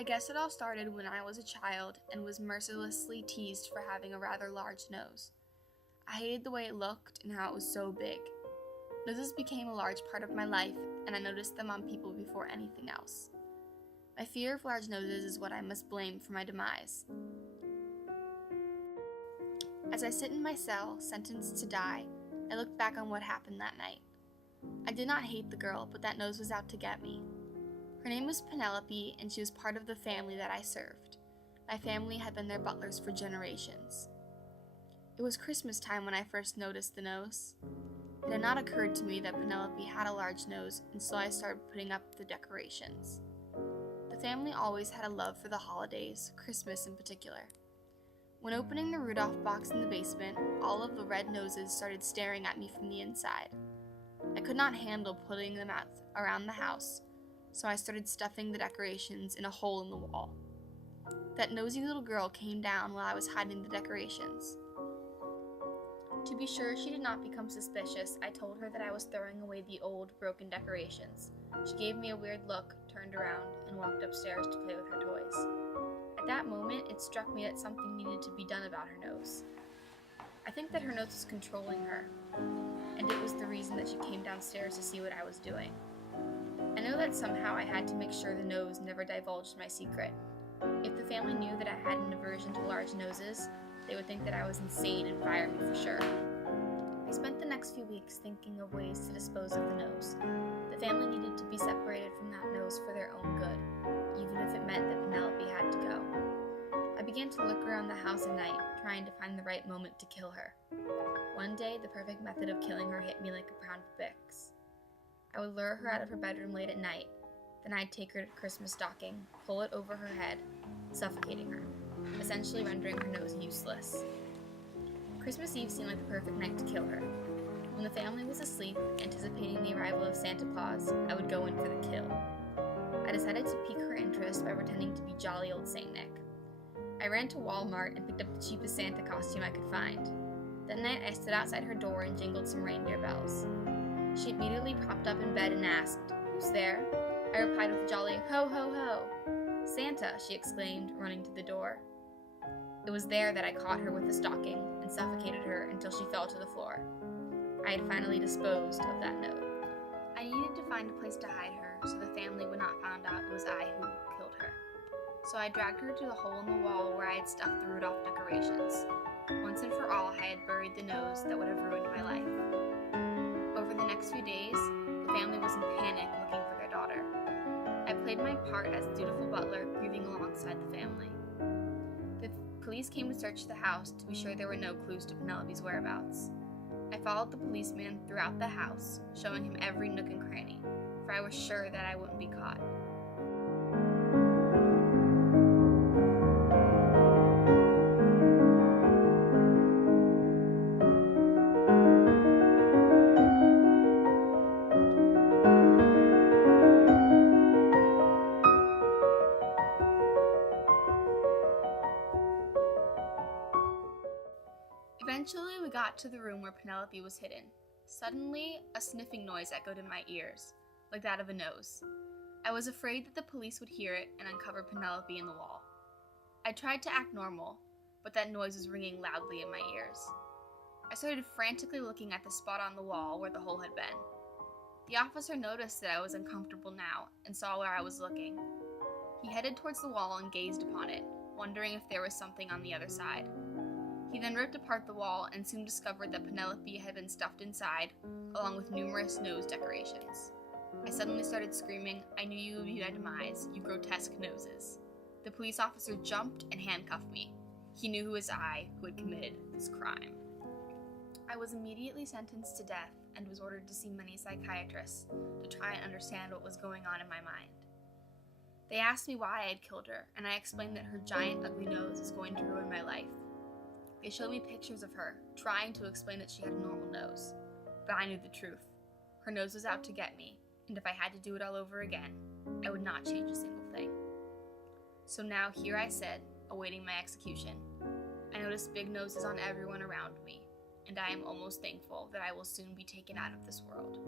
I guess it all started when I was a child and was mercilessly teased for having a rather large nose. I hated the way it looked and how it was so big. Noses became a large part of my life, and I noticed them on people before anything else. My fear of large noses is what I must blame for my demise. As I sit in my cell, sentenced to die, I look back on what happened that night. I did not hate the girl, but that nose was out to get me. Her name was Penelope, and she was part of the family that I served. My family had been their butlers for generations. It was Christmas time when I first noticed the nose. It had not occurred to me that Penelope had a large nose, and so I started putting up the decorations. The family always had a love for the holidays, Christmas in particular. When opening the Rudolph box in the basement, all of the red noses started staring at me from the inside. I could not handle putting them out around the house, so I started stuffing the decorations in a hole in the wall. That nosy little girl came down while I was hiding the decorations. To be sure she did not become suspicious, I told her that I was throwing away the old, broken decorations. She gave me a weird look, turned around, and walked upstairs to play with her toys. At that moment, it struck me that something needed to be done about her nose. I think that her nose was controlling her, and it was the reason that she came downstairs to see what I was doing. I know that somehow I had to make sure the nose never divulged my secret. If the family knew that I had an aversion to large noses, they would think that I was insane and fire me for sure. I spent the next few weeks thinking of ways to dispose of the nose. The family needed to be separated from that nose for their own good, even if it meant that Penelope had to go. I began to look around the house at night, trying to find the right moment to kill her. One day, the perfect method of killing her hit me like a pound of bricks. I would lure her out of her bedroom late at night, then I'd take her to Christmas stocking, pull it over her head, suffocating her, essentially rendering her nose useless. Christmas Eve seemed like the perfect night to kill her. When the family was asleep, anticipating the arrival of Santa Claus, I would go in for the kill. I decided to pique her interest by pretending to be jolly old Saint Nick. I ran to Walmart and picked up the cheapest Santa costume I could find. That night, I stood outside her door and jingled some reindeer bells. She immediately popped up in bed and asked, "Who's there?" I replied with a jolly, "Ho, ho, ho." "Santa," she exclaimed, running to the door. It was there that I caught her with the stocking and suffocated her until she fell to the floor. I had finally disposed of that note. I needed to find a place to hide her so the family would not find out it was I who killed her. So I dragged her to the hole in the wall where I had stuffed the Rudolph decorations. Once and for all, I had buried the nose that would have ruined my life. Over the next few days, the family was in panic looking for their daughter. I played my part as a dutiful butler, grieving alongside the family. The police came to search the house to be sure there were no clues to Penelope's whereabouts. I followed the policeman throughout the house, showing him every nook and cranny, for I was sure that I wouldn't be caught. Eventually, we got to the room where Penelope was hidden. Suddenly, a sniffing noise echoed in my ears, like that of a nose. I was afraid that the police would hear it and uncover Penelope in the wall. I tried to act normal, but that noise was ringing loudly in my ears. I started frantically looking at the spot on the wall where the hole had been. The officer noticed that I was uncomfortable now and saw where I was looking. He headed towards the wall and gazed upon it, wondering if there was something on the other side. He then ripped apart the wall and soon discovered that Penelope had been stuffed inside, along with numerous nose decorations. I suddenly started screaming, "I knew you would be my demise, you grotesque noses." The police officer jumped and handcuffed me. He knew it was I who had committed this crime. I was immediately sentenced to death and was ordered to see many psychiatrists to try and understand what was going on in my mind. They asked me why I had killed her, and I explained that her giant, ugly nose was going to ruin my life. They showed me pictures of her, trying to explain that she had a normal nose. But I knew the truth. Her nose was out to get me, and if I had to do it all over again, I would not change a single thing. So now here I sit, awaiting my execution. I notice big noses on everyone around me, and I am almost thankful that I will soon be taken out of this world.